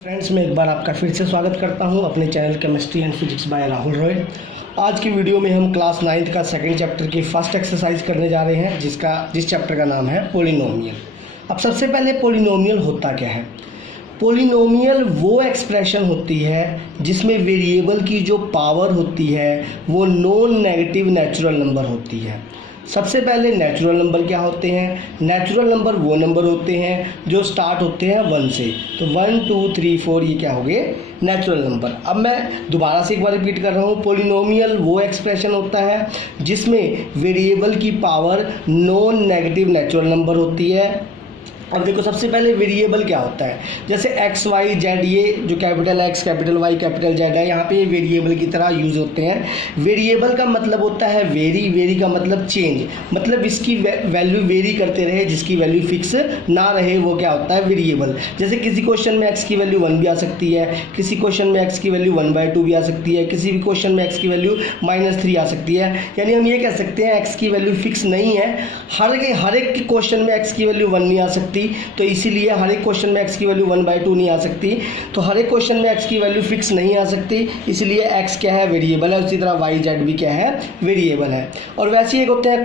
Friends, मैं एक बार आपका फिर से स्वागत करता हूं अपने channel chemistry and physics bye Rahul Roy. आज की वीडियो में हम क्लास 9th का सेकंड चैप्टर की फर्स्ट एक्सरसाइज करने जा रहे हैं जिस चैप्टर का नाम है पोलिनोमियल। अब सबसे पहले पोलिनोमियल होता क्या है। पोलिनोमियल वो एक्सप्रेशन होती है जिसमें वेरिएबल की जो पावर होती है वो नॉन नेगेटिव नेचुरल नंबर होती है। सबसे पहले नेचुरल नंबर क्या होते हैं। नेचुरल नंबर वो नंबर होते हैं जो स्टार्ट होते हैं 1 से। तो 1 2 3 4 ये क्या हो गए, नेचुरल नंबर। अब मैं दोबारा से एक बार रिपीट कर रहा हूँ, पोलिनोमियल वो एक्सप्रेशन होता है जिसमें वेरिएबल की power non negative natural number होती है। अब देखो, सबसे पहले वेरिएबल क्या होता है। जैसे एक्स वाई जेड, ये जो capital x capital y capital z है, यहाँ पे ये वेरिएबल की तरह यूज़ होते हैं। वेरिएबल का मतलब होता है वेरी का मतलब चेंज, मतलब इसकी वैल्यू वेरी करते रहे, जिसकी वैल्यू फिक्स ना रहे वो क्या होता है, वेरिएबल। जैसे किसी क्वेश्चन में एक्स की वैल्यू 1 भी आ सकती है, किसी क्वेश्चन में एक्स की वैल्यू 1/2 भी आ सकती है, किसी भी क्वेश्चन में एक्स की वैल्यू -3 आ सकती है। यानी हम ये कह सकते हैं एक्स की वैल्यू फिक्स नहीं है। हर एक क्वेश्चन में एक्स की वैल्यू 1 नहीं आ सकती, तो इसीलिए हर एक क्वेश्चन में एक्स की वैल्यू 1/2 नहीं आ सकती। तो हर एक क्वेश्चन में एक्स की वैल्यू फिक्स नहीं आ सकती, इसलिए एक्स क्या है, वेरिएबल है। उसी तरह वाई जेड भी क्या है, वेरिएबल है। और वैसे ही एक होते हैं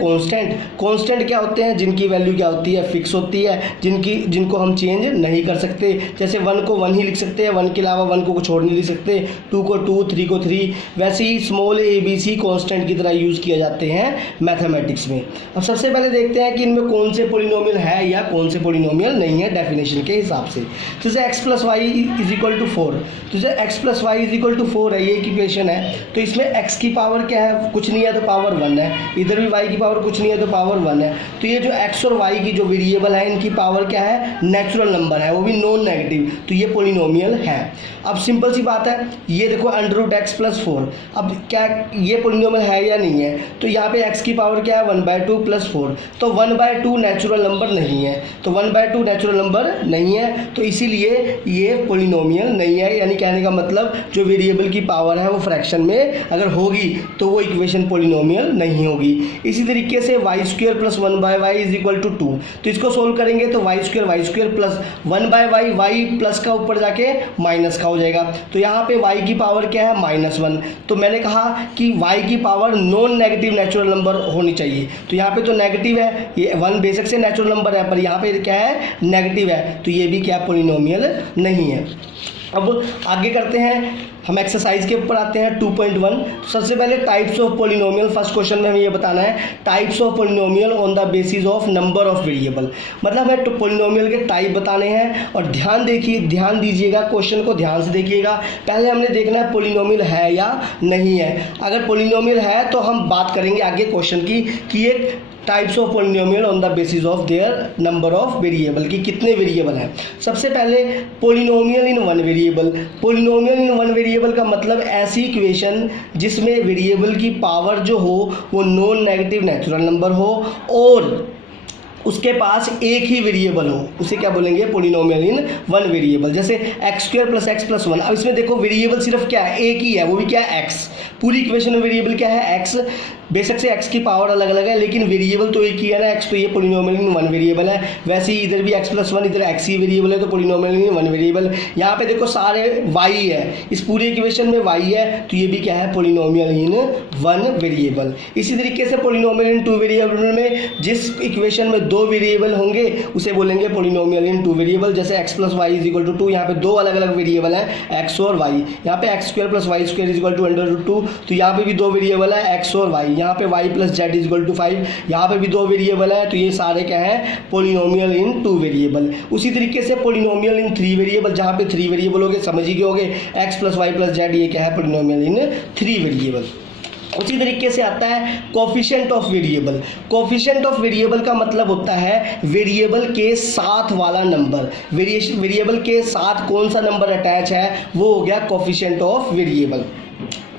कांस्टेंट क्या होते हैं, जिनकी वैल्यू क्या होती है, फिक्स होती है, जिनको हम चेंज नहीं कर सकते। जैसे 1 को 1 ही लिख सकते हैं, 1 के अलावा 1 को कुछ और नहीं लिख सकते, 2 को 2, 3 को 3। वैसे ही स्मॉल ABC कांस्टेंट की तरह यूज़ किए जाते हैं मैथमेटिक्स में। अब सबसे पहले देखते हैं कि इनमें कौन से पोलिनोमियल है या कौन से पोलिनोमियल नहीं है डेफिनेशन के हिसाब से। जैसे x + y = 4, तो जैसे x + y = 4 है, ये इक्वेशन है। तो इसमें x की पावर क्या है, कुछ नहीं है तो पावर 1 है। इधर भी y की पावर कुछ नहीं है तो पावर 1 है। तो ये जो x और y की जो वेरिएबल है, इनकी पावर क्या है, नेचुरल नंबर है, वो भी नॉन नेगेटिव। तो ये पोलिनोमियल है। अब सिंपल सी बात है, ये देखो √x + 4। अब क्या ये पोलिनोमियल है या नहीं है। तो यहाँ पे x की पावर क्या है, 1/2 + 4। तो 1/2 नेचुरल नंबर नहीं है, तो 1/2 नेचुरल नंबर नहीं है, तो इसीलिए ये पोलिनोमियल नहीं है। यानी कहने का मतलब जो वेरिएबल की पावर है वो फ्रैक्शन में अगर होगी तो वो इक्वेशन पोलिनोमियल नहीं होगी। इसी तरीके से y² + 1/y = 2। तो इसको सोल्व करेंगे तो y² + 1/y, y प्लस का ऊपर जाके माइनस का हो जाएगा। तो यहाँ पे y की पावर क्या है, -1। तो मैंने कहा कि y की power non negative natural number होनी चाहिए। तो यहाँ पे तो नेगेटिव है, ये 1 बेशक से नेचुरल नंबर है, पर यहाँ पे क्या है, नेगेटिव है। तो ये भी क्या पोलिनोमियल नहीं है। अब आगे करते हैं, हम एक्सरसाइज के ऊपर आते हैं 2.1। तो सबसे पहले types of polynomial, first question में हमें ये बताना है types of polynomial on the basis of number of variable. मतलब हमें पोलिनोमियल के टाइप बताने हैं। और ध्यान दीजिएगा, क्वेश्चन को ध्यान से देखिएगा। पहले हमने देखना है पोलिनोमियल है या नहीं है। अगर पोलिनोमियल है तो हम बात करेंगे आगे क्वेश्चन की कि एक types of polynomial on the basis of their number of variable, कि कितने वेरिएबल हैं। सबसे पहले पोलिनोमियल इन 1 वेरिएबल। पोलिनोमियल इन 1 वेरिएबल का मतलब ऐसी इक्वेशन जिसमें वेरिएबल की पावर जो हो वो नॉन नेगेटिव नेचुरल नंबर हो और उसके पास एक ही वेरिएबल हो, उसे क्या बोलेंगे, पोलिनोमियल इन 1 वेरिएबल। जैसे x² + x + 1। अब इसमें देखो वेरिएबल सिर्फ क्या है, एक ही है, वो भी क्या है, x। पूरी इक्वेशन में वेरिएबल क्या है, x। बेशक से x की पावर अलग अलग है लेकिन वेरिएबल तो एक ही है ना, x। तो ये पोलिनोमियल इन 1 वेरिएबल है। वैसे ही इधर भी x + 1, इधर x ही वेरिएबल है, तो पोलिनोमियल इन 1 वेरिएबल। यहाँ पे देखो सारे y है, इस पूरी इक्वेशन में y है, तो ये भी क्या है, पोलिनोमियल इन 1 वेरिएबल। इसी तरीके से पोलिनोमियल इन 2 वेरिएबल में जिस इक्वेशन में 2 वेरिएबल होंगे उसे बोलेंगे पोलिनोमियल इन 2 वेरिएबल। जैसे x + y = 2, यहाँ पे 2 अलग अलग वेरिएबल हैं, x और y। यहाँ पे x² + y² = √2, तो यहाँ पे भी 2 वेरिएबल है, x और y। यहाँ पे y + z = 5, यहाँ पे भी 2 वेरिएबल है। तो ये सारे क्या है, पोलिनोमियल इन 2 वेरिएबल। उसी तरीके से पोलिनोमियल इन 3 वेरिएबल, जहाँ पे 3 वेरिएबल हो गए, समझ ही गए होंगे, x + y + z, ये क्या है, पोलिनोमियल इन 3 वेरिएबल। उसी तरीके से आता है coefficient of variable. Coefficient of variable का मतलब होता है वेरिएबल के साथ वाला नंबर। वेरिएबल के साथ कौन सा नंबर अटैच है वो हो गया कोफिशिएंट ऑफ वेरिएबल।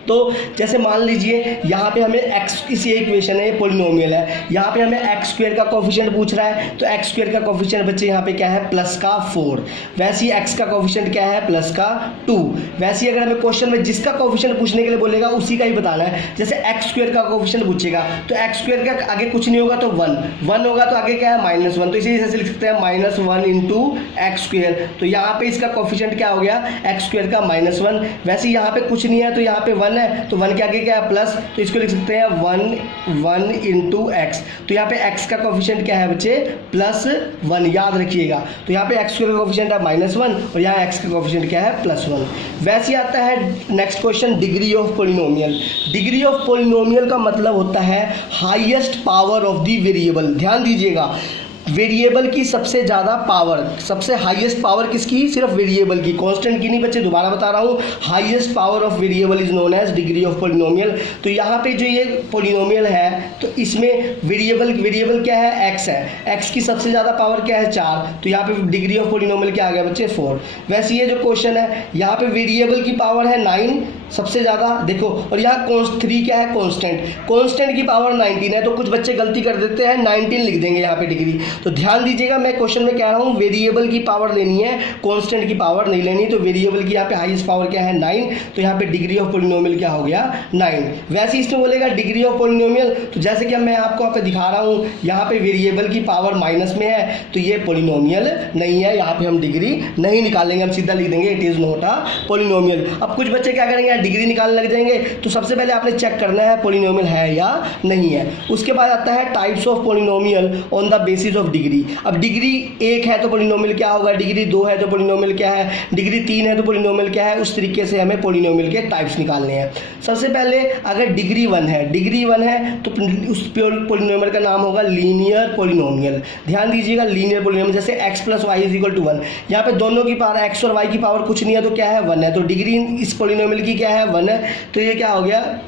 तो जैसे मान लीजिए यहाँ पे हमें x, इसी इक्वेशन है, पॉलिनोमियल है, यहाँ पे हमें x स्क्वायर का कोफिशिएंट पूछ रहा है, तो x स्क्वायर का कोफिशिएंट बच्चे यहाँ पे क्या है प्लस का 4, वैसे ही x का कोफिशिएंट क्या है प्लस का 2। वैसे ही अगर हमें क्वेश्चन में जिसका कोफिशिएंट पूछने के लिए बोलेगा उसी का ही बताना है। जैसे x स्क्वायर का कोफिशिएंट पूछेगा तो x स्क्वायर का आगे कुछ नहीं होगा तो 1 होगा, तो आगे क्या है -1, तो इसी से लिख सकते हैं -1 इंटू एक्स स्क्वायर। तो यहाँ पे इसका कोफिशिएंट क्या हो गया x स्क्वायर का -1। वैसे यहाँ पे कुछ नहीं है तो यहाँ पे 1 है, तो 1 के आगे क्या है प्लस, तो इसको लिख सकते हैं 1 इंटू एक्स। तो यहाँ पे x का कोफिशिएंट क्या है बच्चे +1, याद रखिएगा। तो यहाँ पे x स्क्वायर का कोफिशिएंट है -1 और यहाँ x का कोफिशिएंट क्या है +1। वैसे ही आता है next question, degree of polynomial. Degree of polynomial का मतलब होता है highest power of the variable. ध्यान दीजिएगा, वेरिएबल की सबसे ज़्यादा पावर, सबसे हाईएस्ट पावर किसकी, सिर्फ वेरिएबल की, कांस्टेंट की नहीं बच्चे, दोबारा बता रहा हूँ, highest power of variable is known as degree of polynomial. तो यहाँ पे जो ये पॉलिनोमियल है तो इसमें वेरिएबल क्या है x है, x की सबसे ज़्यादा पावर क्या है 4, तो यहाँ पे डिग्री ऑफ पॉलिनोमियल क्या आ गया बच्चे 4। वैसे ये जो क्वेश्चन है यहाँ पे वेरिएबल की पावर है 9 सबसे ज़्यादा, देखो, और यहाँ 3 क्या है कांस्टेंट की पावर 19 है, तो कुछ बच्चे गलती कर देते हैं 19 लिख देंगे यहाँ पे डिग्री। तो ध्यान दीजिएगा, मैं क्वेश्चन में कह रहा हूँ वेरिएबल की पावर लेनी है, कांस्टेंट की पावर नहीं लेनी। तो वेरिएबल की यहाँ पे हाईएस्ट पावर क्या है 9, तो यहाँ पे डिग्री ऑफ पॉलिनोमियल क्या हो गया 9। वैसे इसमें बोलेगा डिग्री ऑफ पॉलिनोमियल, तो जैसे कि मैं आपको यहाँ पे दिखा रहा हूँ, यहाँ पे वेरिएबल की पावर माइनस में है तो ये पॉलिनोमियल नहीं है, यहाँ पे हम डिग्री नहीं निकालेंगे, हम सीधा लिख देंगे it is not a polynomial. अब कुछ बच्चे क्या करेंगे, डिग्री निकालने लग जाएंगे, तो सबसे पहले आपने चेक करना है पॉलिनोमियल है या नहीं है। उसके बाद आता है types of polynomial on the basis of degree. अब डिग्री 1 है तो पॉलिनोमियल क्या होगा, डिग्री 2 है तो पॉलिनोमियल क्या है, डिग्री 3 है तो पॉलिनोमियल क्या है, उस तरीके से हमें पॉलिनोमियल के टाइप्स निकालने हैं। सबसे पहले अगर डिग्री 1 है तो उस पॉलिनोमियल का नाम होगा लीनियर पॉलिनोमियल। ध्यान दीजिएगा, लीनियर पॉलिनोमियल, जैसे x + y = 1, यहाँ पे दोनों की पावर x और y की पावर कुछ नहीं है तो क्या है 1 है, तो डिग्री इस पॉलिनोमियल की क्या है 1 है, तो ये क्या हो गया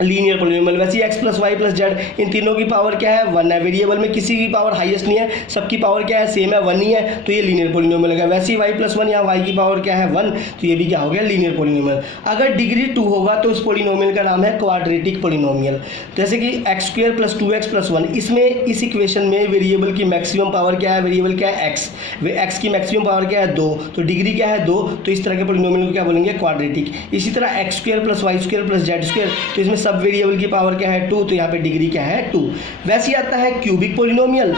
लीनियर पॉलिनोमियल। वैसे x + y + z इन तीनों की पावर क्या है 1 है, वेरिएबल में किसी की पावर हाईएस्ट नहीं है, सबकी पावर क्या है सेम है 1 ही है, तो ये लीनियर पॉलिनोमियल है। वैसे ही y + 1 यहाँ y की पावर क्या है 1, तो ये भी क्या हो गया लीनियर पॉलिनोमियल। अगर डिग्री 2 होगा तो उस पॉलिनोमियल का नाम है क्वाड्रेटिक पॉलिनोमियल। जैसे कि x² + 2x + 1, इसमें इस इक्वेशन में वेरिएबल की मैक्सिमम पावर क्या है, वेरिएबल क्या है x की मैक्सिमम पावर क्या है 2, तो डिग्री क्या है 2, तो इस तरह के पॉलिनोमियल को क्या बोलेंगे क्वाड्रेटिक। इसी तरह x² + y² + z², तो इसमें सब वेरिएबल की पावर क्या है 2, तो यहाँ पे डिग्री क्या है 2। वैसे ही आता है क्यूबिक पॉलिनोमियल।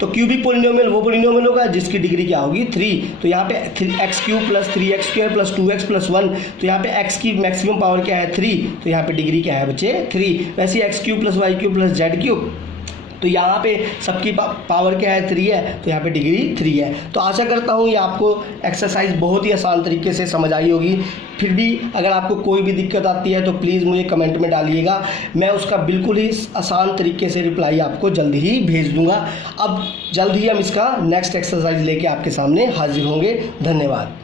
तो क्यूबिक पॉलिनोमियल वो पॉलिनोमियल होगा जिसकी डिग्री क्या होगी 3, तो यहाँ पे x³ + 3x² + 2x + 1, तो यहाँ पे x की मैक्सिमम पावर क्या है 3, तो यहाँ पे डिग्री क्या है बच्चे 3। वैसे x³ + y³ + z³, तो यहाँ पे सबकी पावर क्या है 3 है, तो यहाँ पे डिग्री 3 है। तो आशा करता हूँ ये आपको एक्सरसाइज बहुत ही आसान तरीके से समझ आई होगी। फिर भी अगर आपको कोई भी दिक्कत आती है तो प्लीज़ मुझे कमेंट में डालिएगा, मैं उसका बिल्कुल ही आसान तरीके से रिप्लाई आपको जल्द ही भेज दूँगा। अब जल्द ही हम इसका नेक्स्ट एक्सरसाइज लेके आपके सामने हाजिर होंगे। धन्यवाद।